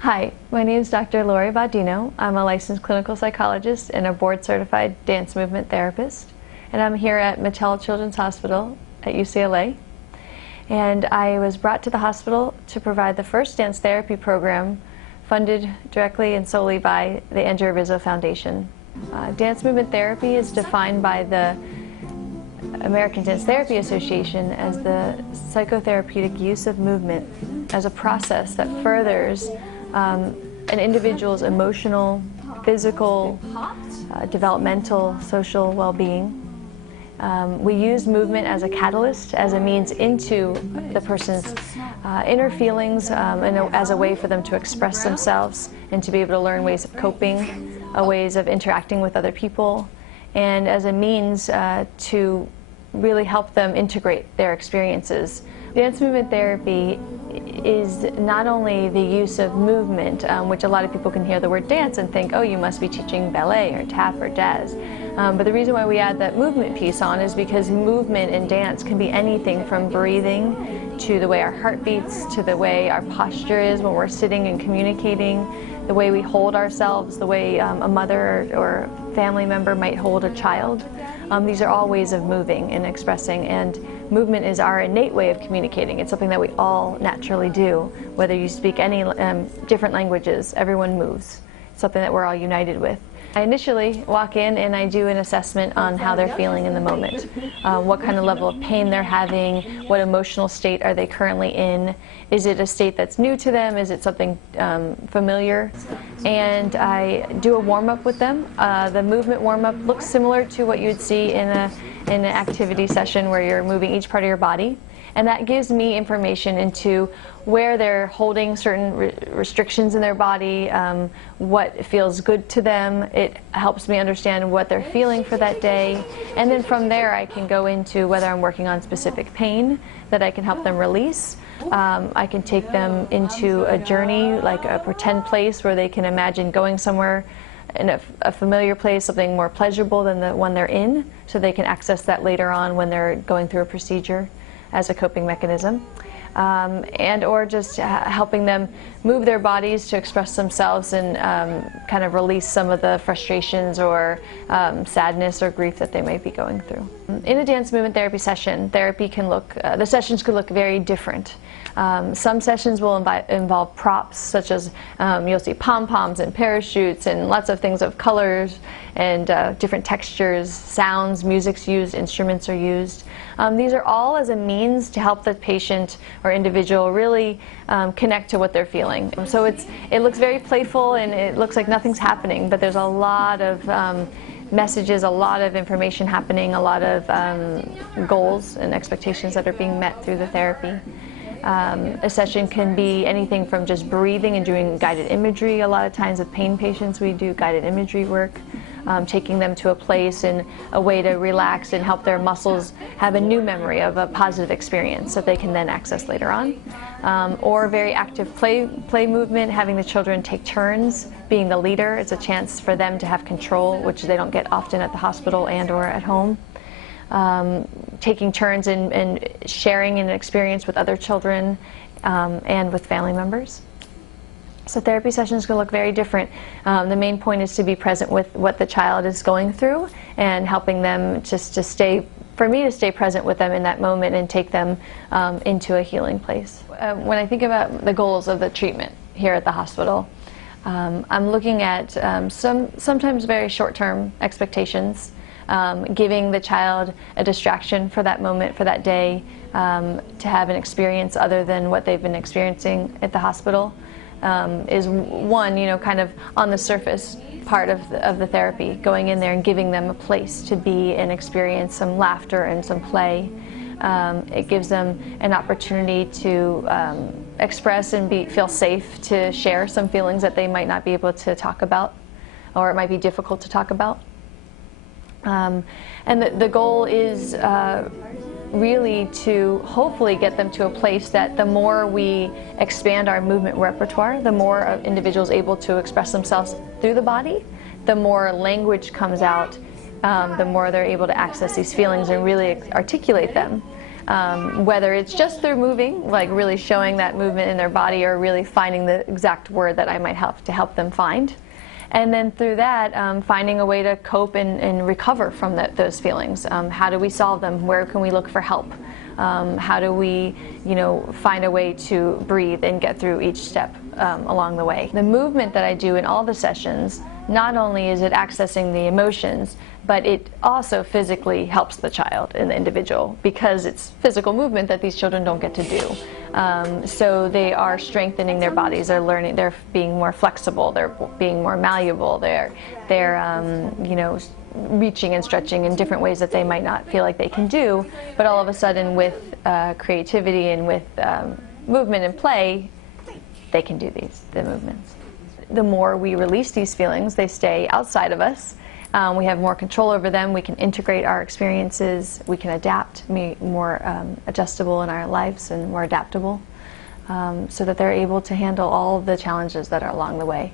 Hi, my name is Dr. Lori Baudino. I'm a licensed clinical psychologist and a board-certified dance movement therapist. And I'm here at Mattel Children's Hospital at UCLA. And I was brought to the hospital to provide the first dance therapy program funded directly and solely by the Andrea Rizzo Foundation. Dance movement therapy is defined by the American Dance Therapy Association as the psychotherapeutic use of movement as a process that furthers an individual's emotional, physical, developmental, social well-being. We use movement as a catalyst, as a means into the person's inner feelings, and as a way for them to express themselves and to be able to learn ways of coping, ways of interacting with other people, and as a means to really help them integrate their experiences. Dance movement therapy is not only the use of movement, which a lot of people can hear the word dance and think, oh, you must be teaching ballet or tap or jazz. But the reason why we add that movement piece on is because movement in dance can be anything from breathing to the way our heart beats, to the way our posture is when we're sitting and communicating, the way we hold ourselves, the way a mother or family member might hold a child. These are all ways of moving and expressing, and movement is our innate way of communicating. It's something that we all naturally do. Whether you speak any different languages, everyone moves. It's something that we're all united with. I initially walk in and I do an assessment on how they're feeling in the moment. What kind of level of pain they're having, what emotional state are they currently in, is it a state that's new to them, is it something familiar? And I do a warm-up with them. The movement warm-up looks similar to what you'd see in an activity session where you're moving each part of your body. And that gives me information into where they're holding certain restrictions in their body, what feels good to them. It helps me understand what they're feeling for that day. And then from there I can go into whether I'm working on specific pain that I can help them release. I can take them into a journey, like a pretend place where they can imagine going somewhere in a familiar place, something more pleasurable than the one they're in, so they can access that later on when they're going through a procedure as a coping mechanism, and or just helping them move their bodies to express themselves and kind of release some of the frustrations or sadness or grief that they might be going through. In a dance movement therapy session, the sessions could look very different. Some sessions will involve props, such as you'll see pom-poms and parachutes and lots of things of colors and different textures, sounds, music's used, instruments are used. These are all as a means to help the patient or individual really connect to what they're feeling. So it looks very playful and it looks like nothing's happening, but there's a lot of messages, a lot of information happening, a lot of goals and expectations that are being met through the therapy. A session can be anything from just breathing and doing guided imagery. A lot of times with pain patients we do guided imagery work, taking them to a place and a way to relax and help their muscles have a new memory of a positive experience that they can then access later on. Or very active play movement, having the children take turns being the leader. It's a chance for them to have control, which they don't get often at the hospital and or at home. Taking turns in sharing an experience with other children and with family members. So therapy sessions can look very different. The main point is to be present with what the child is going through and helping them just to stay present with them in that moment and take them into a healing place. When I think about the goals of the treatment here at the hospital, I'm looking at sometimes very short-term expectations. Giving the child a distraction for that moment, for that day, to have an experience other than what they've been experiencing at the hospital is one, kind of on the surface part of the therapy, going in there and giving them a place to be and experience some laughter and some play. It gives them an opportunity to express and feel safe to share some feelings that they might not be able to talk about, or it might be difficult to talk about. And the goal is really to hopefully get them to a place that the more we expand our movement repertoire, the more individuals able to express themselves through the body, the more language comes out, the more they're able to access these feelings and really articulate them. whether it's just through moving, like really showing that movement in their body, or really finding the exact word that I might have to help them find. And then through that, finding a way to cope and recover from those feelings. How do we solve them? Where can we look for help? How do we, find a way to breathe and get through each step along the way? The movement that I do in all the sessions, not only is it accessing the emotions, but it also physically helps the child and the individual, because it's physical movement that these children don't get to do. So they are strengthening their bodies, they're learning, they're being more flexible, they're being more malleable, they're reaching and stretching in different ways that they might not feel like they can do, but all of a sudden with creativity and with movement and play, they can do the movements. The more we release these feelings, they stay outside of us. We have more control over them, we can integrate our experiences, we can adapt, be more adjustable in our lives and more adaptable, so that they're able to handle all of the challenges that are along the way.